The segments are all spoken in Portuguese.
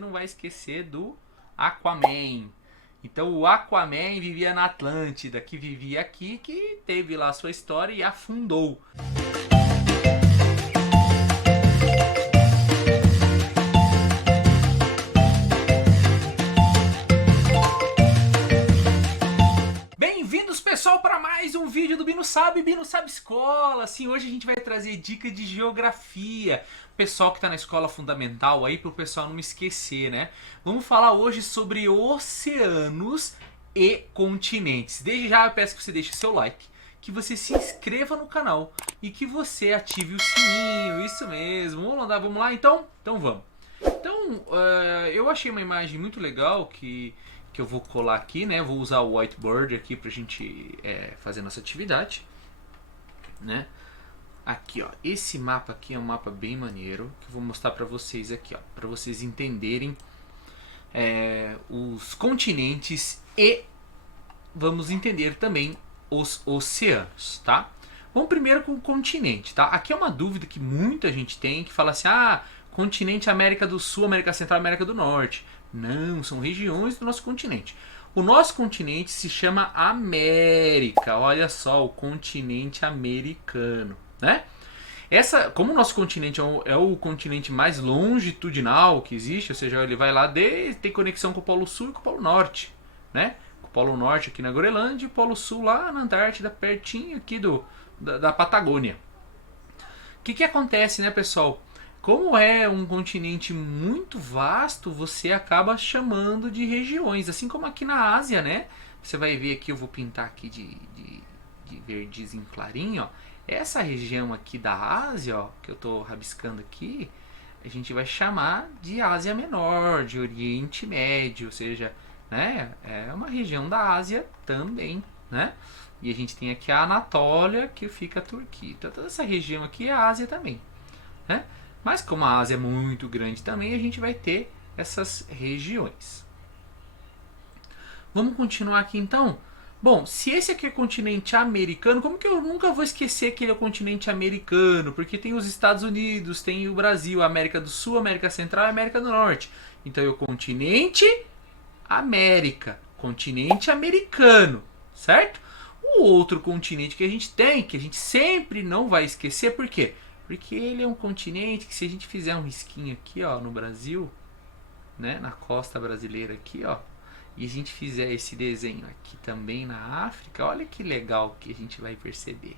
não vai esquecer do Aquaman. Então o Aquaman vivia na Atlântida, que vivia aqui, que teve lá a sua história e afundou. Bem-vindos, pessoal, para mais um vídeo do Bino Sabe Escola. Sim, hoje a gente vai trazer dica de geografia. Pessoal que está na escola fundamental aí, para o pessoal não me esquecer, né? Vamos falar hoje sobre oceanos e continentes. Desde já eu peço que você deixe seu like, que você se inscreva no canal e que você ative o sininho, isso mesmo. Vamos lá então? Então vamos. Então, eu achei uma imagem muito legal que eu vou colar aqui, né? Vou usar o whiteboard aqui pra gente fazer nossa atividade, né? Aqui, ó, esse mapa aqui é um mapa bem maneiro que eu vou mostrar pra vocês aqui, ó, para vocês entenderem os continentes e vamos entender também os oceanos, tá? Vamos primeiro com o continente, tá? Aqui é uma dúvida que muita gente tem, que fala assim, continente América do Sul, América Central, América do Norte. Não, são regiões do nosso continente. O nosso continente se chama América. Olha só, o continente americano, né? Como o nosso continente é o continente mais longitudinal que existe, ou seja, ele vai lá tem conexão com o Polo Sul e com o Polo Norte, né? Com o Polo Norte aqui na Groenlândia e o Polo Sul lá na Antártida, pertinho aqui da Patagônia. O que acontece, né, pessoal? Como é um continente muito vasto, você acaba chamando de regiões, assim como aqui na Ásia, né? Você vai ver aqui, eu vou pintar aqui de verdezinho clarinho, ó. Essa região aqui da Ásia, ó, que eu estou rabiscando aqui, a gente vai chamar de Ásia Menor, de Oriente Médio, ou seja, né? É uma região da Ásia também, né? E a gente tem aqui a Anatólia, que fica a Turquia. Então toda essa região aqui é a Ásia também, né? Mas como a Ásia é muito grande também, a gente vai ter essas regiões. Vamos continuar aqui então? Bom, se esse aqui é continente americano, como que eu nunca vou esquecer que ele é o continente americano? Porque tem os Estados Unidos, tem o Brasil, a América do Sul, a América Central e a América do Norte. Então é o continente América, continente americano, certo? O outro continente que a gente tem, que a gente sempre não vai esquecer, por quê? Porque ele é um continente que, se a gente fizer um risquinho aqui, ó, no Brasil, né, na costa brasileira aqui, ó, e a gente fizer esse desenho aqui também na África, olha que legal que a gente vai perceber.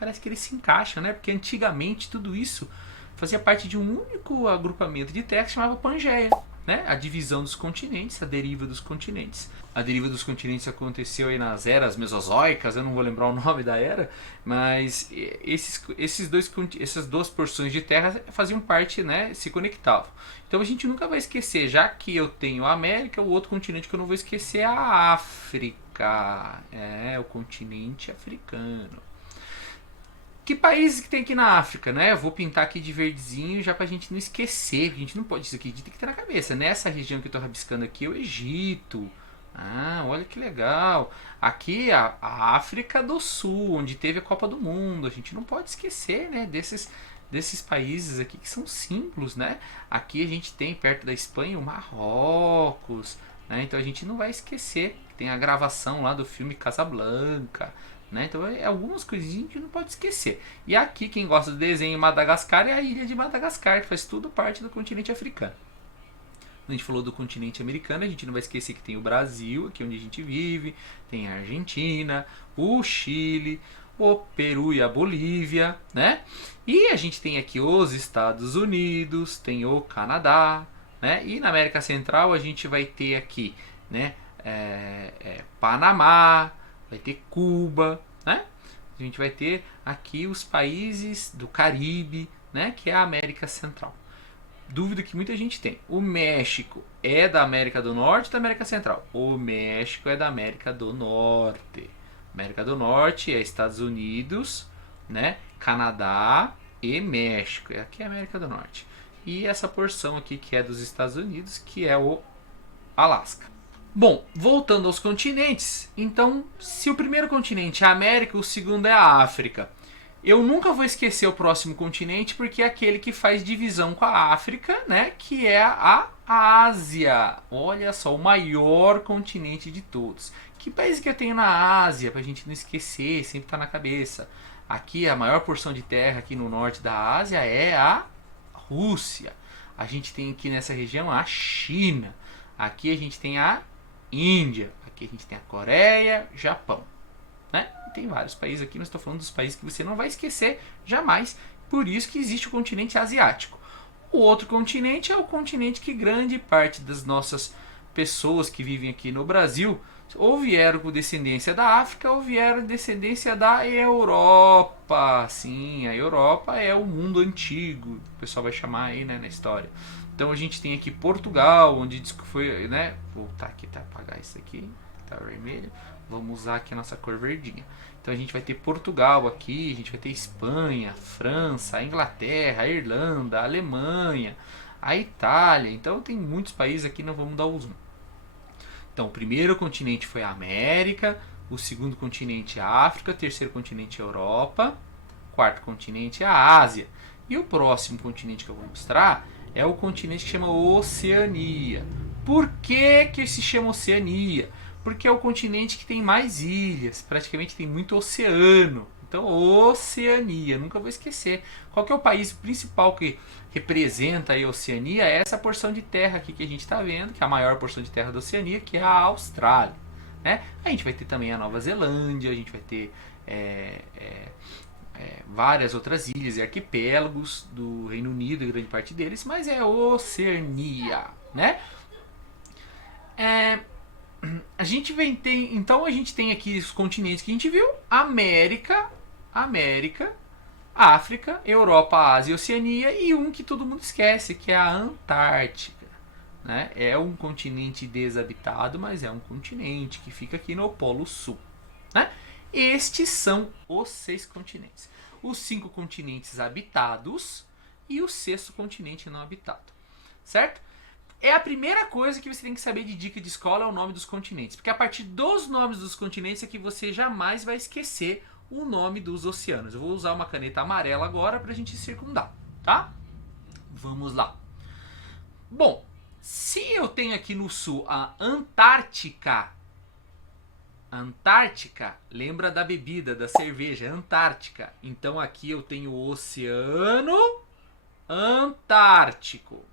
Parece que ele se encaixa, né? Porque antigamente tudo isso fazia parte de um único agrupamento de terra que se chamava Pangeia, né? A divisão dos continentes, a deriva dos continentes. A deriva dos continentes aconteceu aí nas eras mesozoicas, eu não vou lembrar o nome da era, mas essas duas porções de terra faziam parte, né, se conectavam. Então a gente nunca vai esquecer, já que eu tenho a América, o outro continente que eu não vou esquecer é a África, o continente africano. Que países que tem aqui na África, né? Eu vou pintar aqui de verdezinho já pra gente não esquecer. A gente não pode, isso aqui tem que ter na cabeça. Nessa região que eu tô rabiscando aqui é o Egito. Olha que legal. Aqui a África do Sul, onde teve a Copa do Mundo. A gente não pode esquecer, né? Desses países aqui que são símbolos, né? Aqui a gente tem perto da Espanha o Marrocos, né? Então a gente não vai esquecer. Tem a gravação lá do filme Casablanca. Né? Então algumas coisinhas que a gente não pode esquecer. E aqui quem gosta do desenho Madagascar é a ilha de Madagascar, que faz tudo parte do continente africano. A gente falou do continente americano, a gente não vai esquecer que tem o Brasil, aqui onde a gente vive, tem a Argentina, o Chile, o Peru e a Bolívia, né? E a gente tem aqui os Estados Unidos, tem o Canadá, né? E na América Central a gente vai ter aqui, né? Panamá, vai ter Cuba, né? A gente vai ter aqui os países do Caribe, né? Que é a América Central. Dúvida que muita gente tem. O México é da América do Norte ou da América Central? O México é da América do Norte. América do Norte é Estados Unidos, né? Canadá e México. Aqui é a América do Norte. E essa porção aqui que é dos Estados Unidos, que é o Alasca. Bom, voltando aos continentes, então, se o primeiro continente é a América, o segundo é a África. Eu nunca vou esquecer o próximo continente porque é aquele que faz divisão com a África, né? Que é a Ásia. Olha só, o maior continente de todos. Que país que eu tenho na Ásia pra gente não esquecer, sempre tá na cabeça. Aqui a maior porção de terra aqui no norte da Ásia é a Rússia. A gente tem aqui nessa região a China. Aqui a gente tem a Índia. Aqui a gente tem a Coreia, Japão. Né? Tem vários países aqui, mas estou falando dos países que você não vai esquecer jamais. Por isso que existe o continente asiático. O outro continente é o continente que grande parte das nossas pessoas que vivem aqui no Brasil ou vieram com descendência da África ou vieram de descendência da Europa. Sim, a Europa é o mundo antigo, o pessoal vai chamar aí, né, na história. Então a gente tem aqui Portugal, onde diz que foi, né? Vou voltar aqui, tá? Apagar isso aqui, tá vermelho. Vamos usar aqui a nossa cor verdinha. Então a gente vai ter Portugal aqui, a gente vai ter Espanha, França, a Inglaterra, a Irlanda, a Alemanha, a Itália. Então tem muitos países aqui, não vamos dar o zoom. Então o primeiro continente foi a América, o segundo continente é a África, o terceiro continente é a Europa, o quarto continente é a Ásia. E o próximo continente que eu vou mostrar é o continente que chama Oceania. Por que se chama Oceania? Porque é o continente que tem mais ilhas, praticamente tem muito oceano. Então, Oceania, nunca vou esquecer. Qual que é o país principal que representa a Oceania? É essa porção de terra aqui que a gente está vendo, que é a maior porção de terra da Oceania, que é a Austrália. Né? A gente vai ter também a Nova Zelândia, a gente vai ter várias outras ilhas e arquipélagos do Reino Unido, grande parte deles, mas é Oceania. Né? A gente então a gente tem aqui os continentes que a gente viu: América, África, Europa, Ásia e Oceania, e um que todo mundo esquece, que é a Antártica. Né? É um continente desabitado, mas é um continente que fica aqui no Polo Sul. Né? Estes são os 6 continentes. Os 5 continentes habitados e o 6º continente não habitado. Certo? É a primeira coisa que você tem que saber de dica de escola, é o nome dos continentes. Porque a partir dos nomes dos continentes é que você jamais vai esquecer o nome dos oceanos. Eu vou usar uma caneta amarela agora para a gente circundar, tá? Vamos lá. Bom, se eu tenho aqui no sul a Antártica, lembra da bebida, da cerveja, Antártica. Então aqui eu tenho o Oceano Antártico.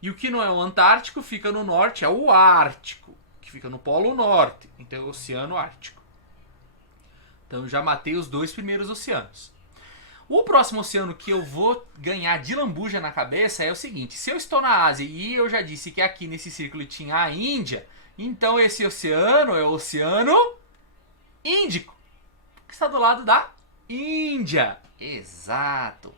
E o que não é o Antártico fica no norte, é o Ártico, que fica no Polo Norte. Então é o Oceano Ártico. Então eu já matei os 2 primeiros oceanos. O próximo oceano que eu vou ganhar de lambuja na cabeça é o seguinte: se eu estou na Ásia e eu já disse que aqui nesse círculo tinha a Índia, então esse oceano é o Oceano Índico, que está do lado da Índia. Exato.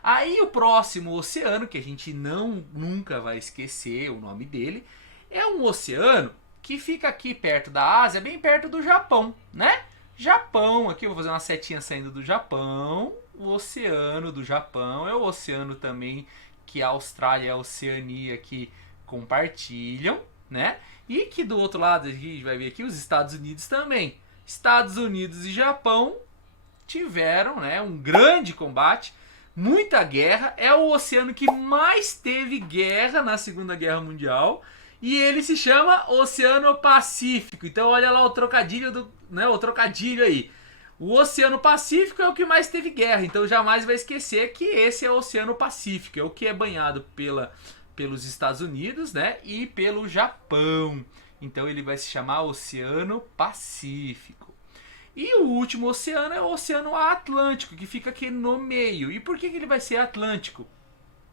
Aí o próximo oceano, que a gente nunca vai esquecer o nome dele, é um oceano que fica aqui perto da Ásia, bem perto do Japão, né? Japão, aqui eu vou fazer uma setinha saindo do Japão. O oceano do Japão é o oceano também que a Austrália e a Oceania aqui compartilham, né? E que do outro lado a gente vai ver aqui os Estados Unidos também. Estados Unidos e Japão tiveram, né, um grande combate, muita guerra. É o oceano que mais teve guerra na Segunda Guerra Mundial. E ele se chama Oceano Pacífico. Então olha lá o trocadilho, o trocadilho aí. O Oceano Pacífico é o que mais teve guerra. Então jamais vai esquecer que esse é o Oceano Pacífico. É o que é banhado pelos Estados Unidos, né? E pelo Japão. Então ele vai se chamar Oceano Pacífico. E o último oceano é o Oceano Atlântico, que fica aqui no meio. E por que ele vai ser Atlântico?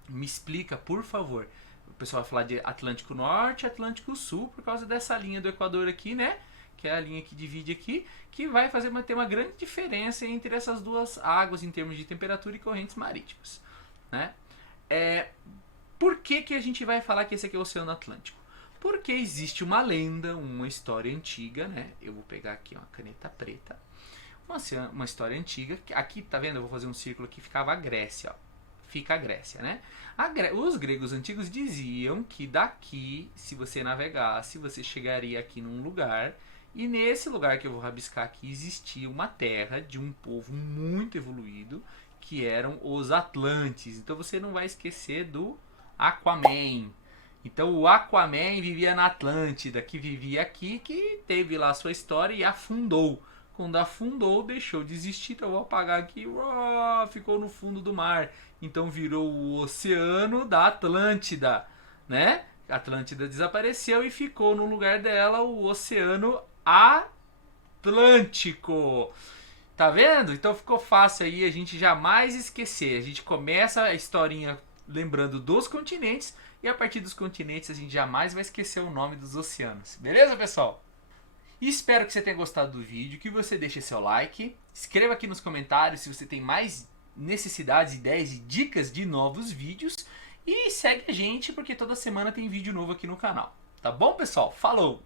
Me explica, por favor. O pessoal vai falar de Atlântico Norte e Atlântico Sul, por causa dessa linha do Equador aqui, né? Que é a linha que divide aqui, que vai ter uma grande diferença entre essas duas águas em termos de temperatura e correntes marítimas. Né? Por que a gente vai falar que esse aqui é o Oceano Atlântico? Porque existe uma lenda, uma história antiga, né? Eu vou pegar aqui uma caneta preta. Uma história antiga. Aqui, tá vendo? Eu vou fazer um círculo aqui, ficava a Grécia, ó. Fica a Grécia, né? Os gregos antigos diziam que daqui, se você navegasse, você chegaria aqui num lugar E nesse lugar que eu vou rabiscar aqui existia uma terra de um povo muito evoluído, que eram os Atlantes. Então você não vai esquecer do Aquaman. Então o Aquaman vivia na Atlântida, que vivia aqui, que teve lá a sua história e afundou. Quando afundou, deixou de existir. Então eu vou apagar aqui, ficou no fundo do mar. Então virou o Oceano da Atlântida, né? A Atlântida desapareceu e ficou no lugar dela o Oceano Atlântico. Tá vendo? Então ficou fácil aí a gente jamais esquecer. A gente começa a historinha lembrando dos continentes e a partir dos continentes a gente jamais vai esquecer o nome dos oceanos. Beleza, pessoal? Espero que você tenha gostado do vídeo, que você deixe seu like, escreva aqui nos comentários se você tem mais necessidades, ideias e dicas de novos vídeos e segue a gente porque toda semana tem vídeo novo aqui no canal. Tá bom, pessoal? Falou!